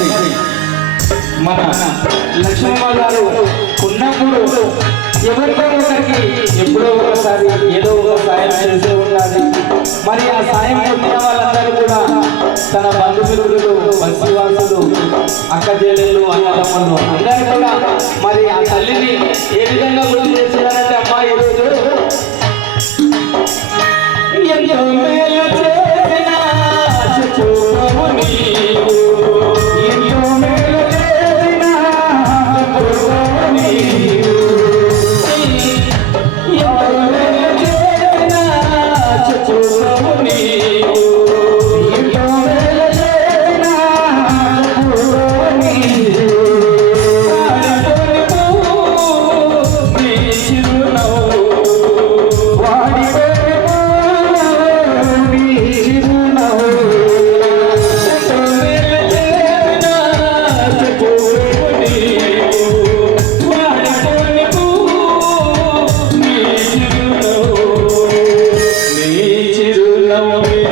మరి మన లక్ష్మమ్మ గారు ఉన్నప్పుడు ఎవరితో ఒకరికి ఎప్పుడో ఒకసారి ఏదో ఒక సాయం చేసే ఉండాలి. మరి ఆ సాయం పొందిన వాళ్ళందరూ కూడా తన బంధుమిత్రులు, బస్సువాసులు, అక్క చెల్లెళ్ళు, అన్నదమ్ములు అందరూ కూడా మరి ఆ తల్లిని ఏ విధంగా గుర్తు చేస్తున్నారంటే అమ్మా ఈరోజు ఎంతో మేలు చేసిన చూపము నీవు, ఎంతో మేలు చేసిన చూపము నీవు, ఎంతో మేలు చేసిన చూపము నీవు, ఎంతో మేలు చేసిన చూపము నీవు, నీ చిరునవ్వు చిరునవ్వు